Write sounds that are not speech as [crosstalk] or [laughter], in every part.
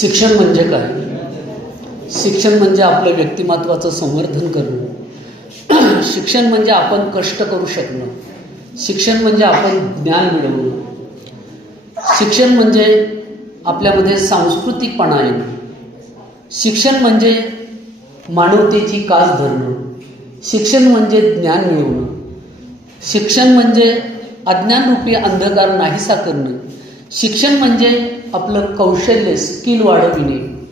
शिक्षण म्हणजे काय? शिक्षण म्हणजे आपलं व्यक्तिमत्वाचं संवर्धन करणं. शिक्षण म्हणजे आपण कष्ट करू शकणं. शिक्षण म्हणजे आपण ज्ञान मिळवणं. शिक्षण म्हणजे आपल्यामध्ये सांस्कृतिकपणा येणं. शिक्षण म्हणजे मानवतेची कास धरणं. शिक्षण म्हणजे ज्ञान मिळवणं. शिक्षण म्हणजे अज्ञानरूपी अंधकार नाहीसा करणं. शिक्षण म्हणजे आपलं कौशल्य स्किल वाढविणे.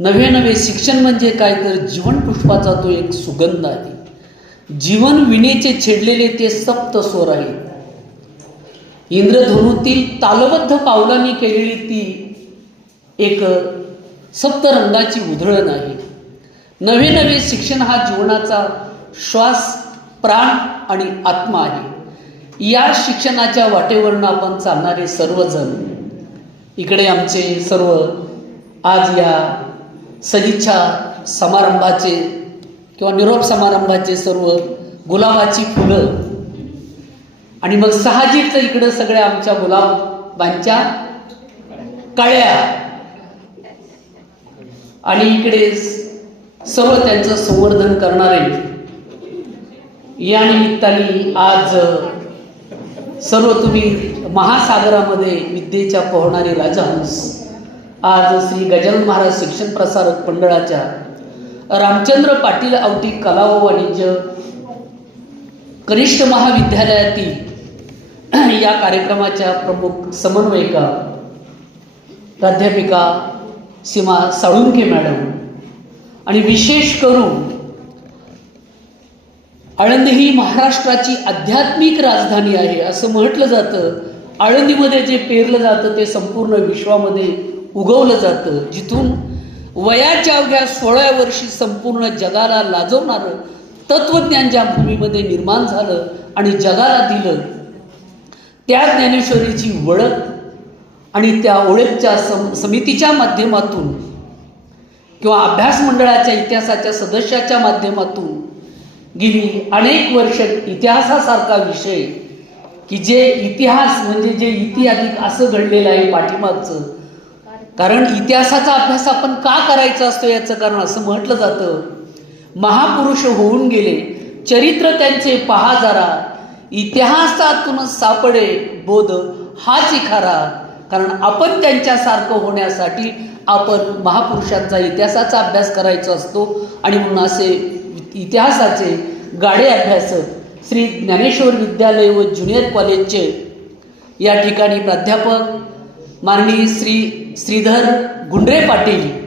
नवे नवे शिक्षण म्हणजे काय तर जीवनपुष्पाचा तो एक सुगंध आहे. जीवन विणेचे छेडलेले ते सप्त स्वर आहेत. इंद्रधनुतील तालबद्ध पावलांनी केलेली ती एक सप्तरंगाची उधळण आहे. नवे नवे शिक्षण हा जीवनाचा श्वास प्राण आणि आत्मा आहे. या शिक्षणाच्या वाटेवरनं आपण चालणारे सर्वजण इकडे आमचे सर्व आज या सदिच्छा समारंभाचे किंवा निरोप समारंभाचे सर्व गुलाबाची फुलं आणि मग साहजिकच इकडं सगळ्या आमच्या गुलाबांच्या कळ्या आणि इकडे सर्व त्यांचं संवर्धन करणारे या निमित्ताने आज सर्व तुम्ही महासागरामध्ये विद्येच्या पोहणारे राजहंस. आज श्री गजानन महाराज शिक्षण प्रसारक मंडळाच्या रामचंद्र पाटील आवटी कला व वाणिज्य कनिष्ठ महाविद्यालयातील [clears throat] या कार्यक्रमाच्या प्रमुख समन्वयिका प्राध्यापिका सीमा साळुंके मॅडम. आणि विशेष करून आळंदी ही महाराष्ट्राची आध्यात्मिक राजधानी आहे असं म्हटलं जातं. आळंदीमध्ये जे पेरलं जातं ते संपूर्ण विश्वामध्ये उगवलं जातं. जिथून वयाच्या अवघ्या सोळाव्या वर्षी संपूर्ण जगाला लाजवणारं तत्वज्ञान ज्या भूमीमध्ये निर्माण झालं आणि जगाला दिलं त्या ज्ञानेश्वरीची ओळख आणि त्या ओळखच्या सम समितीच्या माध्यमातून किंवा अभ्यास मंडळाच्या इतिहासाच्या सदस्याच्या माध्यमातून गेली अनेक वर्ष इतिहासासारखा विषय की जे इतिहास म्हणजे जे इतिहासिक असं घडलेलं आहे पाठीमागचं. कारण इतिहासाचा अभ्यास आपण का करायचा असतो याचं कारण असं म्हटलं जातं. महापुरुष होऊन गेले चरित्र त्यांचे पहा जरा. इतिहासातून सापडे बोध हाच खरा कारण आपण त्यांच्यासारखं होण्यासाठी आपण महापुरुषांचा इतिहासाचा अभ्यास करायचा असतो आणि म्हणून असे इतिहासाचे गाडे अभ्यासक श्री ज्ञानेश्वर विद्यालय व ज्युनियर कॉलेजचे या ठिकाणी प्राध्यापक माननीय श्री श्रीधर गुंडरे पाटील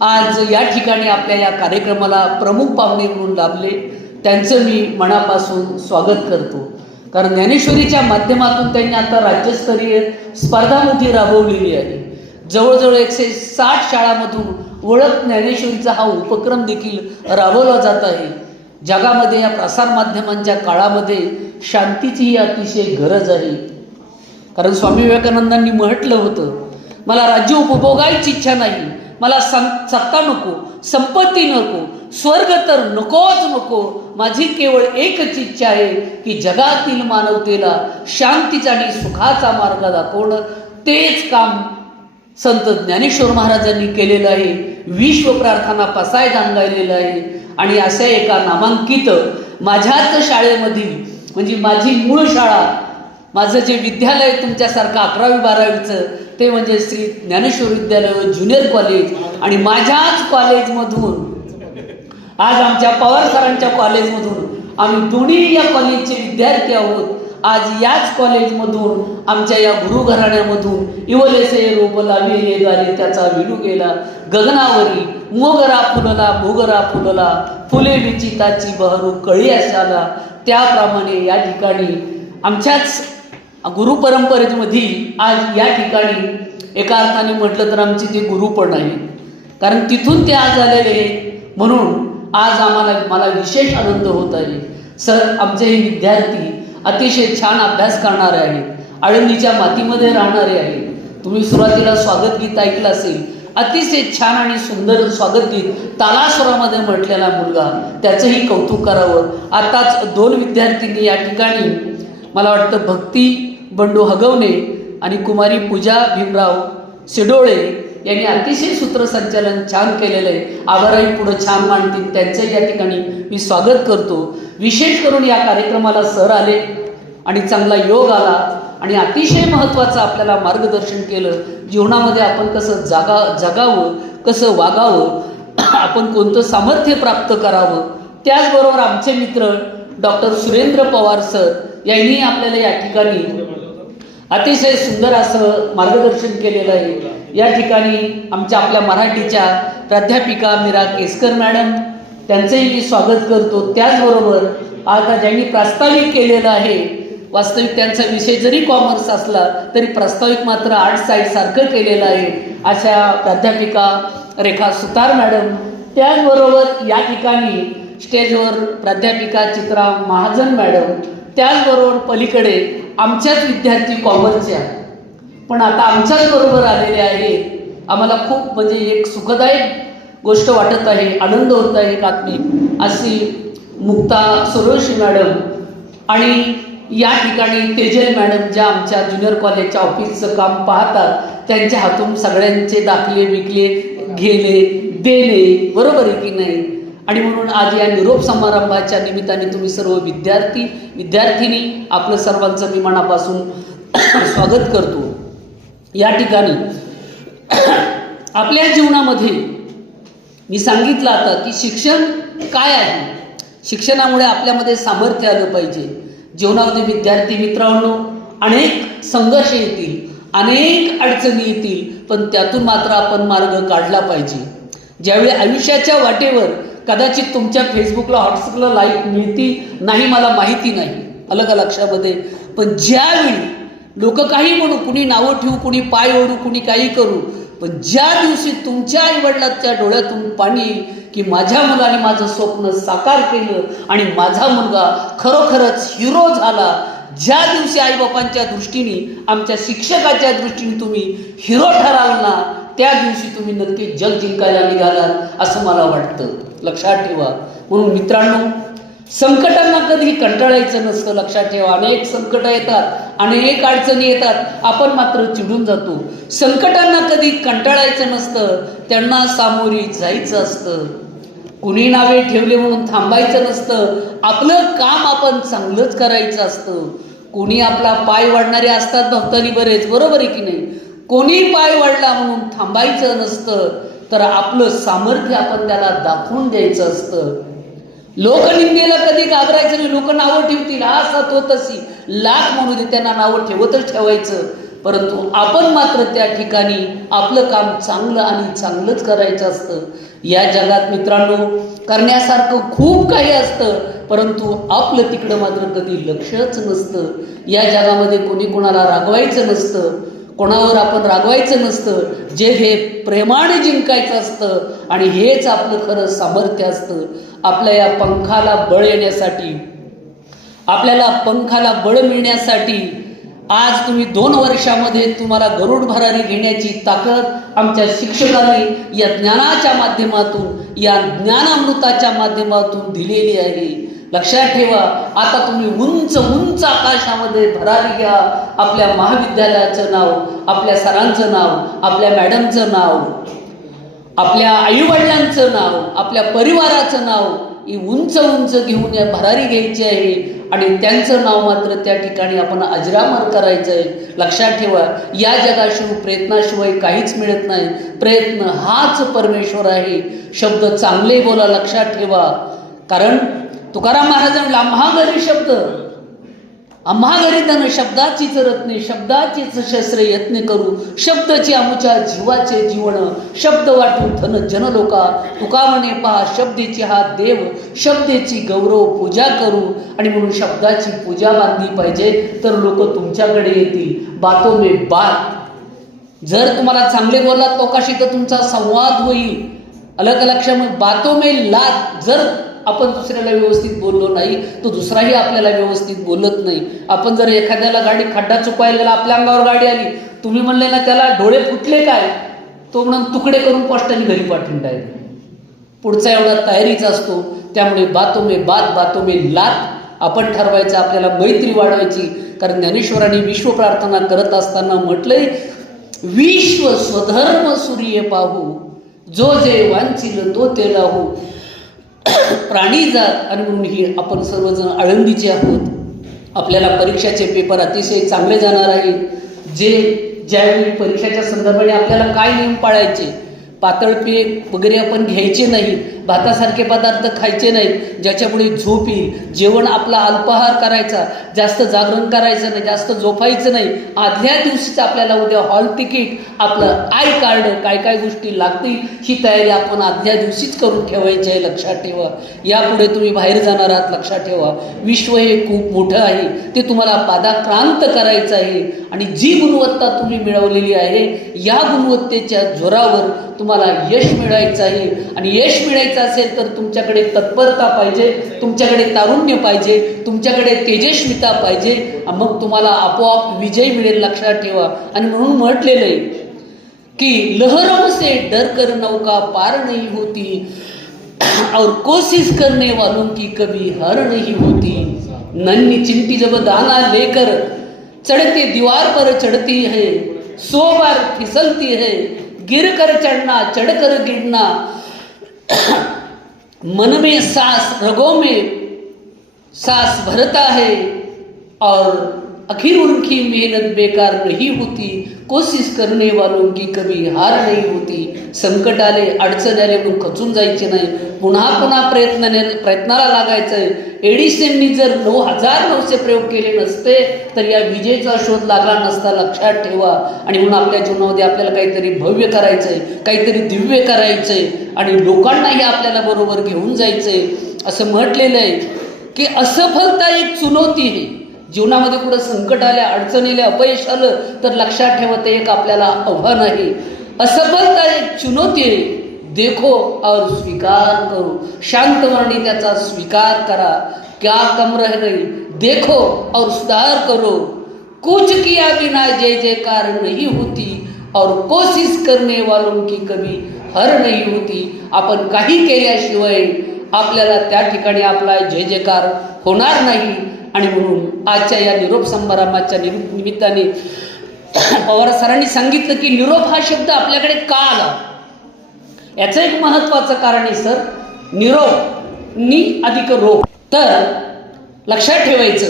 आज या ठिकाणी आपल्या या कार्यक्रमाला प्रमुख पाहुणे म्हणून लाभले. त्यांचं मी मनापासून स्वागत करतो. कारण ज्ञानेश्वरीच्या माध्यमातून त्यांनी आता राज्यस्तरीय स्पर्धामध्ये राबवलेली आहे. जवळजवळ एकशे साठ शाळांमधून ओळख ज्ञानेश्वरीचा हा उपक्रम देखील राबवला जात आहे. जगामध्ये या प्रसारमाध्यमांच्या काळामध्ये शांतीची ही अतिशय गरज आहे. कारण स्वामी विवेकानंदांनी म्हटलं होतं मला राज्य उपभोगायची इच्छा नाही. मला सं सत्ता नको संपत्ती नको स्वर्ग तर नकोच नको. माझी केवळ एकच इच्छा आहे की जगातील मानवतेला शांतीचा आणि सुखाचा मार्ग दाखवणं. तेच काम संत ज्ञानेश्वर महाराजांनी केलेलं आहे. विश्व प्रार्थना पसायदान गायलेलं आहे. आणि अशा एका नामांकित माझ्याच शाळेमधील म्हणजे माझी मूळ शाळा माझं जे विद्यालय तुमच्यासारखं अकरावी बारावीचं ते म्हणजे श्री ज्ञानेश्वर विद्यालय ज्युनियर कॉलेज आणि माझ्याच कॉलेजमधून आज आमच्या पवार सरांच्या कॉलेजमधून आम्ही दोन्ही या कॉलेजचे विद्यार्थी आहोत. आज याच कॉलेजमधून आमच्या या गुरुघराण्यामधून इवलेसे रोपला वेले गाले त्याचा विडू गेला. गगनावरी मोगरा फुलला मोगरा फुलला फुले विचिताची बहरू कळी असाला त्याप्रमाणे या ठिकाणी आमच्याच गुरुपरंपरेमधील आज या ठिकाणी एका अर्थाने म्हटलं तर आमची ते गुरु पण आहे. कारण तिथून ते आज आलेले आहेत. म्हणून आज आम्हाला मला विशेष आनंद होत आहे. सर आमचे हे विद्यार्थी अतिशय छान अभ्यास करणारे आहेत. आळंदीच्या मातीमध्ये राहणारे आहेत. तुम्ही सुरुवातीला स्वागत गीत ऐकलं असेल. अतिशय छान आणि सुंदर स्वागत गीत तालासुरामध्ये म्हटलेला मुलगा. त्याचंही कौतुक करावं. आताच दोन विद्यार्थ्यांनी या ठिकाणी. मला वाटतं भक्ती बंडू हगवणे आणि कुमारी पूजा भीमराव सिडोळे यांनी अतिशय सूत्रसंचालन छान केलेलं आहे. आभारही पुढं छान मांडतील. त्यांचंही या ठिकाणी मी स्वागत करतो. विशेष करून या कार्यक्रमाला सर आले आणि चांगला योग आला आणि अतिशय महत्त्वाचं आपल्याला मार्गदर्शन केलं. जीवनामध्ये आपण कसं जागा जगावं कसं वागावं आपण कोणतं सामर्थ्य प्राप्त करावं त्याचबरोबर आमचे मित्र डॉक्टर सुरेंद्र पवार सर यांनी आपल्याला या ठिकाणी अतिशय सुंदर असं मार्गदर्शन केलेलं आहे. या ठिकाणी आमच्या आपल्या मराठीच्या प्राध्यापिका मीरा केसकर मॅडम त्यांचंही मी स्वागत करतो. त्याचबरोबर आता ज्यांनी प्रास्ताविक केलेलं आहे वास्तविक त्यांचा विषय जरी कॉमर्स असला तरी प्रास्ताविक मात्र आर्ट साईड सारखं केलेलं आहे. अशा प्राध्यापिका रेखा सुतार मॅडम त्याचबरोबर या ठिकाणी स्टेजवर प्राध्यापिका चित्रा महाजन मॅडम त्याचबरोबर पलीकडे आमच्याच विद्यार्थी कॉमर्सच्या पण आता आमच्याच बरोबर आलेले आहे आम्हाला खूप म्हणजे एक सुखदायक गोष्ट वाटत आहे आनंद होत आहे एक अशी मुक्ता सरोशी मॅडम आणि या ठिकाणी तेजल मॅडम ज्या आमच्या ज्युनियर कॉलेजच्या ऑफिसचं काम पाहतात त्यांच्या हातून सगळ्यांचे दाखले विकले घेणे देणे बरोबर आहे की नाही? आणि म्हणून आज या निरोप समारंभाच्या निमित्ताने तुम्ही सर्व विद्यार्थी विद्यार्थिनी आपलं सर्वांचं मी मनापासून स्वागत करतो. या ठिकाणी आपल्या जीवनामध्ये मी सांगितलं आता की शिक्षण काय आहे? शिक्षणामुळे आपल्यामध्ये सामर्थ्य आलं पाहिजे. जीवनामध्ये विद्यार्थी मित्रांनो अनेक संघर्ष येतील अनेक अडचणी येतील पण त्यातून मात्र आपण मार्ग काढला पाहिजे. ज्यावेळी आयुष्याच्या वाटेवर कदाचित तुमच्या फेसबुकला व्हॉट्सअपला लाईक मिळती नाही मला माहिती नाही अलग लक्षामध्ये. पण ज्यावेळी लोक काही म्हणू कुणी नावं ठेवू कुणी पाय ओढू कुणी काही करू पण ज्या दिवशी तुमच्या आईवडिलांच्या डोळ्यातून पाणी येईल की माझ्या मुलाने माझं स्वप्न साकार केलं आणि माझा मुलगा खरोखरच हिरो झाला ज्या दिवशी आईबापांच्या दृष्टीने आमच्या शिक्षकाच्या दृष्टीने तुम्ही हिरो ठराल ना त्या दिवशी तुम्ही नक्की जग जिंकायला निघालात असं मला वाटतं. लक्षात ठेवा. म्हणून मित्रांनो संकटांना कधी कंटाळायचं नसतं लक्षात ठेवा. अनेक संकट येतात अनेक अडचणी येतात. आपण मात्र चिडून जातो. संकटांना कधी कंटाळायचं नसतं त्यांना सामोरी जायचं असतं. कुणी नावे ठेवले म्हणून थांबायचं नसतं. आपलं काम आपण चांगलंच करायचं असतं. कोणी आपला पाय वाढणारे असतात भक्तांनी बरेच बरोबर आहे की नाही? कोणी पाय वाढला म्हणून थांबायचं नसतं तर आपलं सामर्थ्य आपण त्याला दाखवून द्यायचं असतं. लोकनिंदेला कधी घाबरायचं नाही. लोक नावं ठेवतील. असा तो तशी लाख म्हणू दे त्यांना नावं ठेवतच ठेवायचं. परंतु आपण मात्र त्या ठिकाणी आपलं काम चांगलं आणि चांगलंच करायचं असतं. या जगात मित्रांनो करण्यासारखं खूप काही असतं परंतु आपलं तिकडं मात्र कधी लक्षच नसतं. या जगामध्ये कोणी कोणाला रागवायचं नसतं. कोणावर आपण रागवायचं नसतं जे हे प्रेमाने जिंकायचं असतं आणि हेच आपलं खरं सामर्थ्य असतं. आपल्या या पंखाला बळ येण्यासाठी आपल्याला पंखाला बळ मिळण्यासाठी आज तुम्ही दोन वर्षामध्ये तुम्हाला गरुड भरारी घेण्याची ताकद आमच्या शिक्षकांनी या ज्ञानाच्या माध्यमातून या ज्ञानामृताच्या माध्यमातून दिलेली आहे. लक्षात ठेवा. आता तुम्ही उंच उंच आकाशामध्ये भरारी घ्या. आपल्या महाविद्यालयाचं नाव आपल्या सरांचं नाव आपल्या मॅडमचं नाव आपल्या आईवडिलांचं नाव आपल्या परिवाराचं नाव ही उंच उंच घेऊन या भरारी घ्यायची आहे. आणि त्यांचं नाव मात्र त्या ठिकाणी आपण अजरामर करायचं आहे लक्षात ठेवा या जगाशिवाय प्रयत्नाशिवाय काहीच मिळत नाही. प्रयत्न हाच परमेश्वर आहे. शब्द चांगले बोला लक्षात ठेवा. कारण तुकाराम महाराजांना महागरी शब्द. आम्हा त्यानं धन रत्ने शब्दाचीच शस्त्र यत्न करू. शब्दची आमुच्या जीवाचे जीवन शब्द वाटू धन जनलोका. तुका म्हणे पहा शब्देची हा देव शब्देची गौरव पूजा करू. आणि म्हणून शब्दाची पूजा बांधली पाहिजे तर लोक तुमच्याकडे येतील. बातो मे बात. जर तुम्हाला चांगले बोललात लोकाशी तर तुमचा संवाद होईल. अलग लक्षामुळे बातो मे लात. जर आपण दुसऱ्याला व्यवस्थित बोललो नाही तो दुसराही आपल्याला व्यवस्थित बोलत नाही. आपण जर एखाद्याला गाडी खड्डा चुकवायला गेला आपल्या अंगावर गाडी आली तुम्ही म्हणले ना त्याला डोळे फुटले काय? तो म्हणून तुकडे करून पोस्टाने घरी पाठवून डायरेक्ट पुढचा एवढा तयारीचा असतो. त्यामुळे बातो मे बात बातो मे लात आपण ठरवायचं आपल्याला मैत्री वाढवायची. कारण ज्ञानेश्वरांनी विश्व प्रार्थना करत असताना म्हटलंय विश्व स्वधर्म सूर्य पाहू जो जे वांचिल तो ते लाहू. प्राणी जात आणि म्हणून ही आपण सर्वजण आळंदीचे आहोत. आपल्याला परीक्षाचे पेपर अतिशय चांगले जाणार आहेत. जे ज्यावेळी परीक्षाच्या संदर्भाने आपल्याला काय नियम पाळायचे पातळ वगैरे आपण घ्यायचे नाही भातासारखे पदार्थ खायचे नाहीत ज्याच्यामुळे झोप येईल. जेवण आपला अल्पाहार करायचा जास्त जागरण करायचं नाही जास्त झोपायचं नाही. आदल्या दिवशीच आपल्याला उद्या हॉल तिकीट आपलं आय कार्ड काय काय गोष्टी लागतील ही तयारी आपण आदल्या दिवशीच करून ठेवायची आहे लक्षात ठेवा. यापुढे तुम्ही बाहेर जाणार आहात लक्षात ठेवा. विश्व हे खूप मोठं आहे. ते तुम्हाला पादाक्रांत करायचं आहे. आणि जी गुणवत्ता तुम्ही मिळवलेली आहे या गुणवत्तेच्या जोरावर तुम्हाला तुम्हाला यश मिळायचं आहे आणि यश मिळायचं असेल तर तुमच्याकडे तत्परता पाहिजे तुमच्याकडे तारुण्य पाहिजे तुमच्याकडे तेजस्विता पाहिजे. मग तुम्हाला आपोआप विजय मिळेल लक्षात ठेवा. आणि म्हणून म्हटलेलं आहे की लहरों से डर कर नौका पार नहीं होती. और कोशिश करने वालों की कभी हार नहीं होती. नन्ही चिंटी जब दाना लेकर चढ़ते दीवार पर चढ़ती है सो बार फिसलती है गिर कर चढ़ना चढ़ कर गिरना। मन में सांस रगों में सांस भरता है और आखिर उनकी मेहनत बेकार नहीं होती। कोशिश करने वालों की कभी हार नहीं होती। संकट आले अडचण आले म्हणून खचून जायचे नाही। पुन्हा पुन्हा प्रयत्नाने प्रयत्नाला लागायचं आहे एडिसननी जर नऊ हजार नऊशे प्रयोग केले नसते तर या विजेचा शोध लागला नसता लक्षात ठेवा. आणि म्हणून आपल्या जीवनामध्ये आपल्याला काहीतरी भव्य करायचं आहे काहीतरी दिव्य करायचं आहे आणि लोकांनाही आपल्याला बरोबर घेऊन जायचं आहे असं म्हटलेलं आहे की असफलता एक चुनौती आहे. जीवनामध्ये कुठं संकट आल्या अडचणीले अपयश आलं तर लक्षात ठेवा ते एक आपल्याला आव्हान आहे. असफलता एक चुनौती आहे. देखो और स्वीकार करो। शांत वर्णी त्याचा स्वीकार करा। क्या कम रह गई देखो और सुधार करो। कुछ किया बिना जय जयकार नहीं होती और कोशिश करने वालों की कभी हर नहीं होती। आपण काही केल्याशिवाय आपल्याला त्या ठिकाणी आपला जय जयकार होणार नाही आणि म्हणून आजच्या या निरोप समारंभाच्या निमित्त निमित्ताने पवार सरांनी सांगितलं की निरोप हा शब्द आपल्याकडे का आला? याचं एक महत्वाचं कारण आहे सर निरोग नि अधिक रोग तर लक्षात ठेवायचं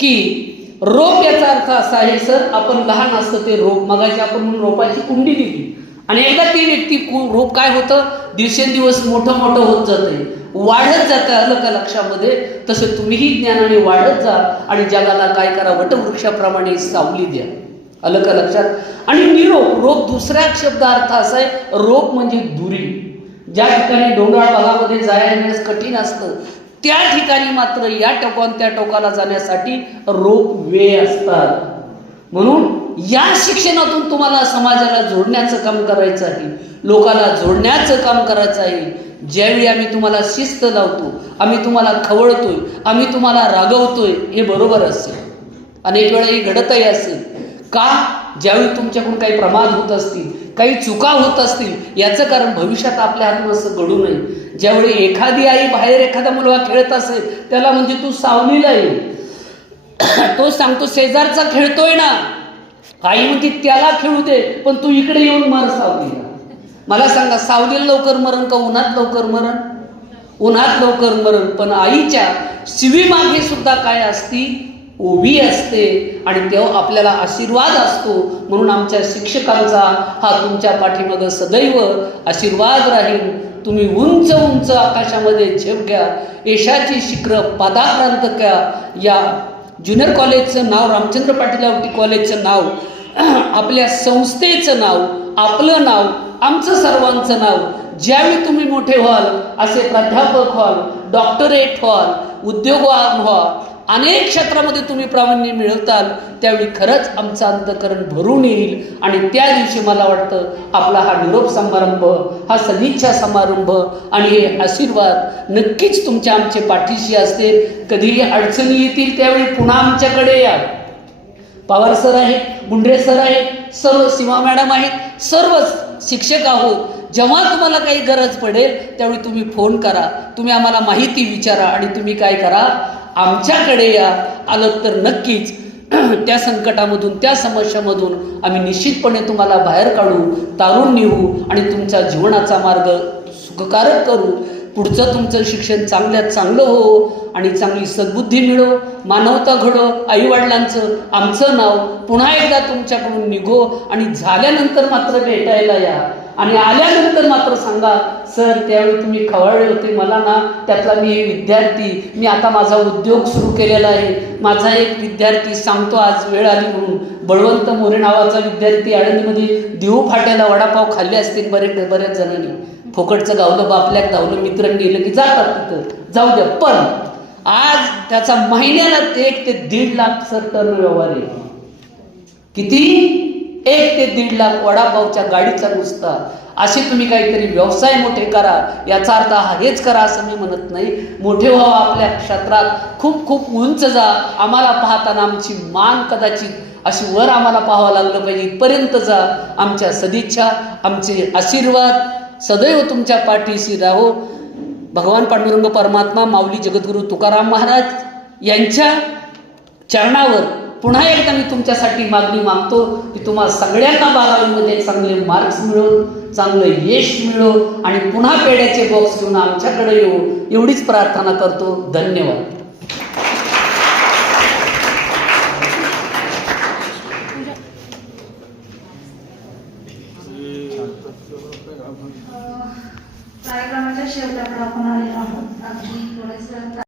की रोप याचा अर्थ असा आहे सर आपण लहान असतं ते रोप मगाशी आपण म्हणून रोपाची कुंडी दिली. आणि एकदा ती व्यक्ती कु- रोप काय होतं? दिवसेंदिवस मोठं मोठं होत जाते वाढत जातं आलं का लक्षामध्ये? तसं तुम्हीही ज्ञानाने वाढत जा आणि जगाला काय करा वटवृक्षाप्रमाणे सावली द्या. आलं का लक्षात? आणि निरोप रोप दुसऱ्या शब्द अर्थ असा आहे रोप म्हणजे दुरी. ज्या ठिकाणी डोंगराळ भागामध्ये जायला येण्यास कठीण असतं त्या ठिकाणी मात्र या टोकान त्या टोकाला जाण्यासाठी रोप वे असतात. म्हणून या शिक्षणातून तुम्हाला समाजाला जोडण्याचं काम करायचं आहे लोकाला जोडण्याचं काम करायचं आहे. ज्यावेळी आम्ही तुम्हाला शिस्त लावतो आम्ही तुम्हाला खवळतोय आम्ही तुम्हाला रागवतोय हे बरोबर असेल. अनेक वेळा हे घडतही असेल. का? ज्यावेळी तुमच्याकडून काही प्रमाद होत असतील काही चुका होत असतील याचं कारण भविष्यात आपल्या हातून असं घडू नये. ज्यावेळी एखादी आई बाहेर एखादा मुलगा खेळत असेल त्याला म्हणजे तू सावलीला ये तो सांगतो शेजारचा खेळतोय ना. आई म्हणते त्याला खेळू दे पण तू इकडे येऊन मर सावलीला. मला सांगा सावलीला लवकर मरण का उन्हात लवकर मरण? उन्हात लवकर मरण. पण आईच्या शिवी मागे सुद्धा काय असती? उभी असते आणि तेव्हा आपल्याला आशीर्वाद असतो. म्हणून आमच्या शिक्षकांचा हा तुमच्या पाठीमागं सदैव आशीर्वाद राहील. तुम्ही उंच उंच आकाशामध्ये झेप घ्या. यशाची शिखर पादाक्रांत घ्या या ज्युनियर कॉलेजचं नाव रामचंद्र पाटील आवटी कॉलेजचं नाव आपल्या संस्थेचं नाव आपलं नाव आमचं सर्वांचं नाव ज्यावेळी तुम्ही मोठे व्हाल असे प्राध्यापक व्हाल डॉक्टरेट व्हाल उद्योग व्हा अनेक क्षेत्रामध्ये तुम्ही प्रावीण्य मिळवताल त्यावेळी खरंच आमचं अंतकरण भरून येईल. आणि त्या दिवशी मला वाटतं आपला हा निरोप समारंभ हा सदिच्छा समारंभ आणि हे आशीर्वाद नक्कीच तुमच्या आमचे पाठीशी असतील कधीही अडचणी येतील त्यावेळी पुन्हा आमच्याकडे या. पवार सर आहेत मुंडे सर आहेत सर्व सीमा मॅडम आहेत सर्वच शिक्षक आहोत. जेव्हा तुम्हाला काही गरज पडेल त्यावेळी तुम्ही फोन करा. तुम्ही आम्हाला माहिती विचारा आणि तुम्ही काय करा? आमच्याकडे या आलं तर नक्कीच [clears throat] त्या संकटामधून त्या समस्यामधून आम्ही निश्चितपणे तुम्हाला बाहेर काढू तारून नेऊ आणि तुमचा जीवनाचा मार्ग सुखकारक करू. पुढचं तुमचं शिक्षण चांगल्यात चांगलं हो आणि चांगली सद्बुद्धी मिळो. मानवता घडो आईवडिलांचं आमचं नाव पुन्हा एकदा तुमच्याकडून निघो आणि झाल्यानंतर मात्र भेटायला या. आणि आल्यानंतर मात्र सांगा सर त्यावेळी तुम्ही खवळले होते. मला ना त्यातला मी हे विद्यार्थी मी आता माझा उद्योग सुरू केलेला आहे. माझा एक विद्यार्थी सांगतो आज वेळ आली म्हणून. बळवंत मोरे नावाचा विद्यार्थी आळंदीमध्ये देऊ फाट्याला वडापाव खाल्ले असतील बरेच बऱ्याच जणांनी. फुकटचं गावलं बापल्याक गावलं मित्रांनी गेलं की जातात तिथं. जाऊ द्या पण आज त्याचा महिन्याला एक ते दीड लाख सर टर्न व्यवहार आहे. किती? एक ते दीड लाख वडापावच्या गाडीचा नुसता. असे तुम्ही काहीतरी व्यवसाय मोठे करा. याचा अर्थ हा हेच करा असं मी म्हणत नाही. मोठे व्हावं आपल्या क्षेत्रात. खूप खूप उंच जा. आम्हाला पाहताना आमची मान कदाचित अशी वर आम्हाला पाहावं लागलं पाहिजे. इथपर्यंत जा. आमच्या सदिच्छा आमचे आशीर्वाद. सदैव तुमच्या पाठीशी राहो. भगवान पांडुरंग परमात्मा माऊली जगद्गुरू तुकाराम महाराज यांच्या चरणावर पुन्हा एकदा मी तुमच्यासाठी मागणी मागतो की तुम्हाला सगळ्यांना बारावीमध्ये चांगले मार्क्स मिळो चांगलं यश मिळो आणि पुन्हा पेड्याचे बॉक्स घेऊन आमच्याकडे येऊ. एवढीच प्रार्थना करतो. धन्यवाद.